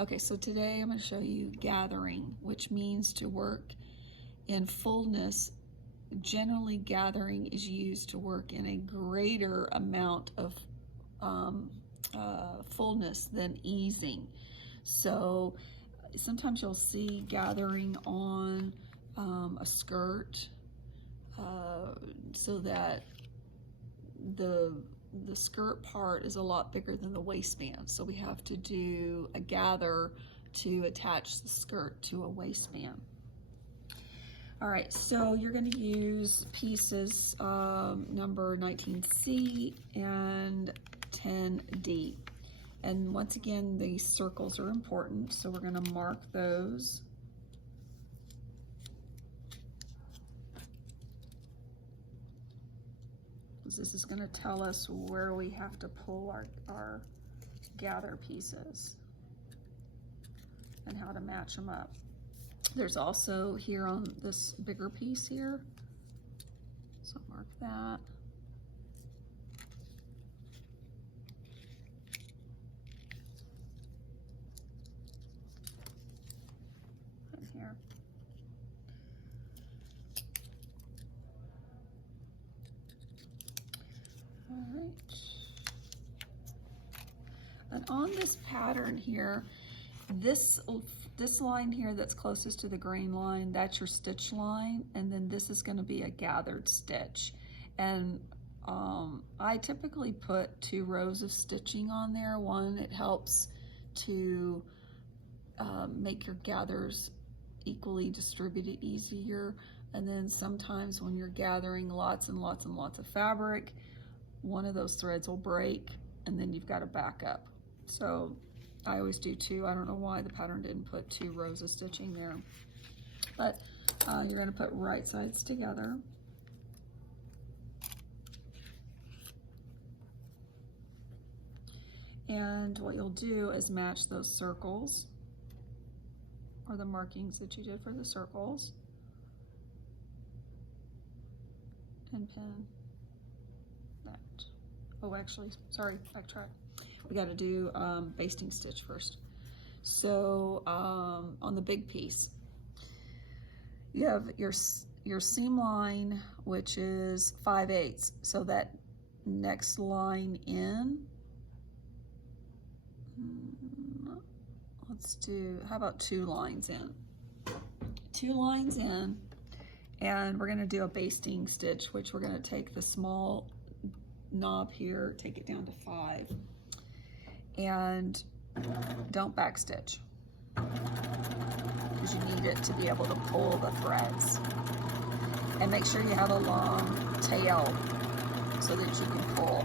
Okay, so today I'm going to show you gathering, which means to work in fullness. Generally, gathering is used to work in a greater amount of fullness than easing. So sometimes you'll see gathering on a skirt so that the skirt part is a lot bigger than the waistband. So we have to do a gather to attach the skirt to a waistband. All right, so you're going to use pieces number 19C and 10D. And once again, these circles are important, so we're going to mark those. This is going to tell us where we have to pull our gather pieces and how to match them up. There's also here on this bigger piece here, so mark that. And here. All right. And on this pattern here, this line here that's closest to the grain line, that's your stitch line, and then this is going to be a gathered stitch. And I typically put 2 rows of stitching on there. One, it helps to make your gathers equally distributed easier, and then sometimes when you're gathering lots and lots and lots of fabric, one of those threads will break and then you've got to back up. So I always do 2. I don't know why the pattern didn't put 2 rows of stitching there. But you're going to put right sides together. And what you'll do is match those circles, or the markings that you did for the circles, and pin that. Oh, actually, sorry, backtrack. We got to do basting stitch first. So on the big piece, you have your seam line, which is 5/8. So that next line in, let's do, how about 2 lines in? 2 lines in, and we're going to do a basting stitch, which we're going to take the small knob here, take it down to 5. And don't backstitch, because you need it to be able to pull the threads. And make sure you have a long tail so that you can pull.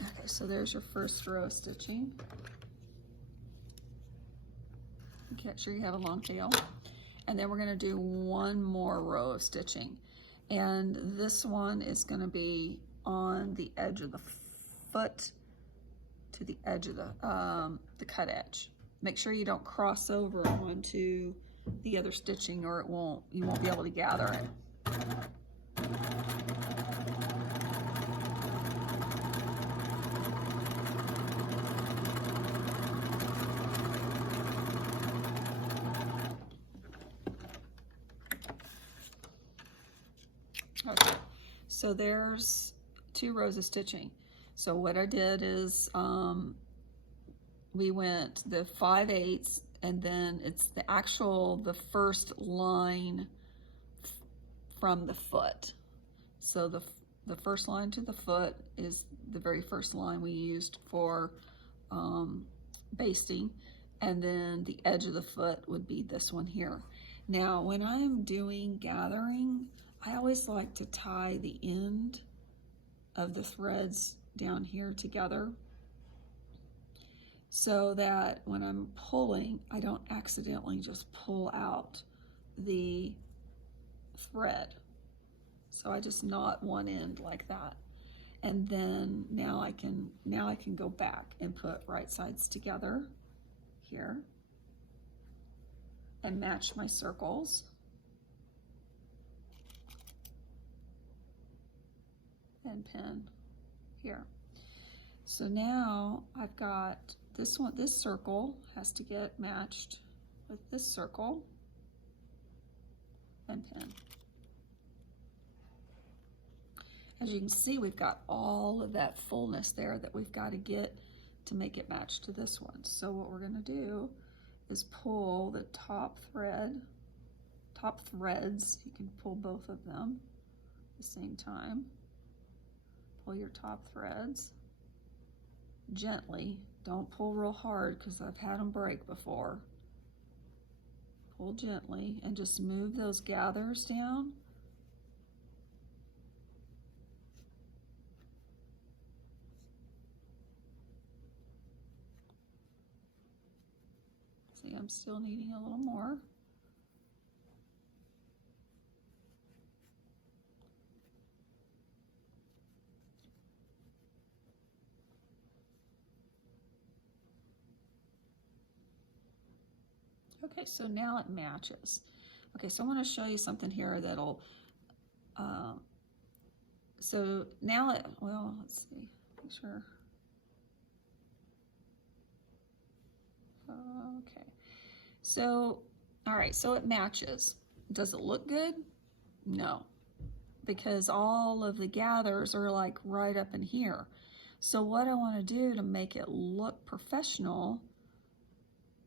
Okay, so there's your first row of stitching. Make sure you have a long tail. And then we're going to do 1 more row of stitching. And this one is going to be on the edge of the foot to the edge of the cut edge. Make sure you don't cross over onto the other stitching, or you won't be able to gather it. Okay, so there's 2 rows of stitching. So what I did is we went the 5/8, and then it's the first line from the foot. So the first line to the foot is the very first line we used for basting, and then the edge of the foot would be this one here. Now when I'm doing gathering, I always like to tie the end of the threads down here together so that when I'm pulling, I don't accidentally just pull out the thread. So I just knot one end like that. And then now I can go back and put right sides together here and match my circles. And pin here. So now I've got this one, this circle has to get matched with this circle and pin. As you can see, we've got all of that fullness there that we've got to get to make it match to this one. So what we're going to do is pull the top threads, you can pull both of them at the same time. Pull your top threads gently. Don't pull real hard because I've had them break before. Pull gently and just move those gathers down. See, I'm still needing a little more. Okay, so now it matches. Okay, so I want to show you something here that'll, so now it, well, let's see, make sure. Okay, so, all right, so it matches. Does it look good? No, because all of the gathers are like right up in here. So what I want to do to make it look professional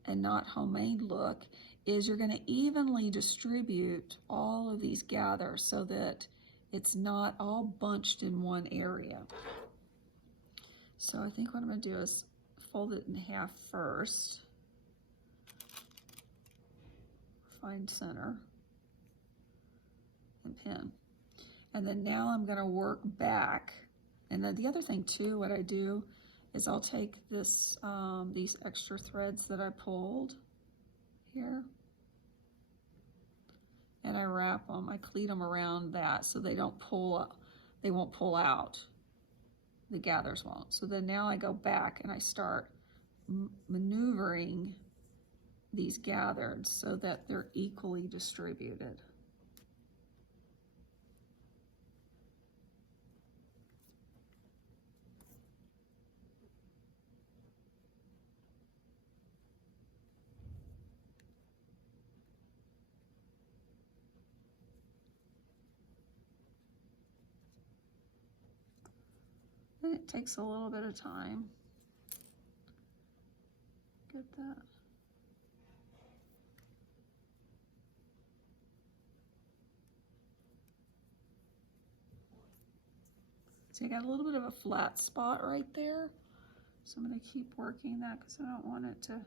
and not homemade look is you're going to evenly distribute all of these gathers so that it's not all bunched in one area. So I think what I'm going to do is fold it in half first, find center, and pin. And then now I'm going to work back. And then the other thing too, what I do is I'll take this, these extra threads that I pulled here, and I wrap them, I cleat them around that so they don't pull up, they won't pull out, the gathers won't. So then now I go back and I start maneuvering these gathers so that they're equally distributed. And it takes a little bit of time. Get that. So I got a little bit of a flat spot right there. So I'm going to keep working that because I don't want it to.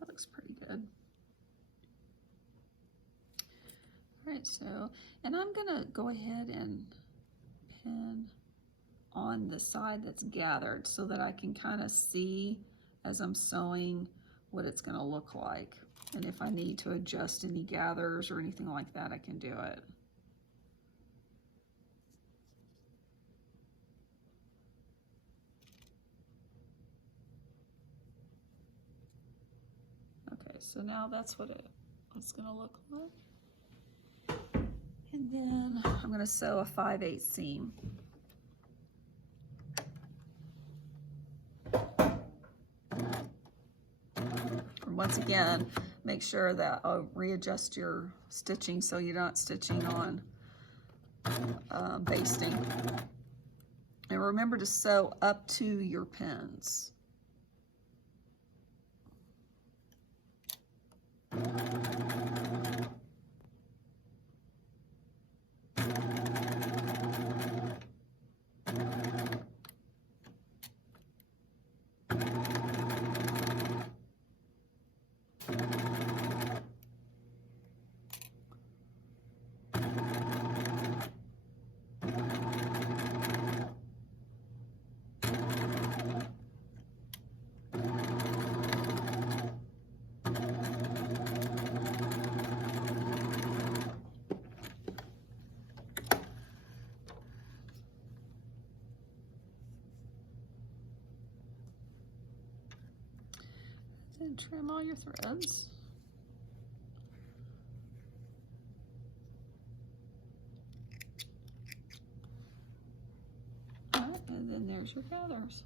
That looks pretty good. All right, so, and I'm gonna go ahead and pin on the side that's gathered so that I can kind of see as I'm sewing what it's gonna look like. And if I need to adjust any gathers or anything like that, I can do it. Okay, so now that's what it's gonna look like. And then I'm gonna sew a 5/8 seam. And once again, make sure that readjust your stitching so you're not stitching on basting. And remember to sew up to your pins. and trim all your threads. All right, and then there's your gathers.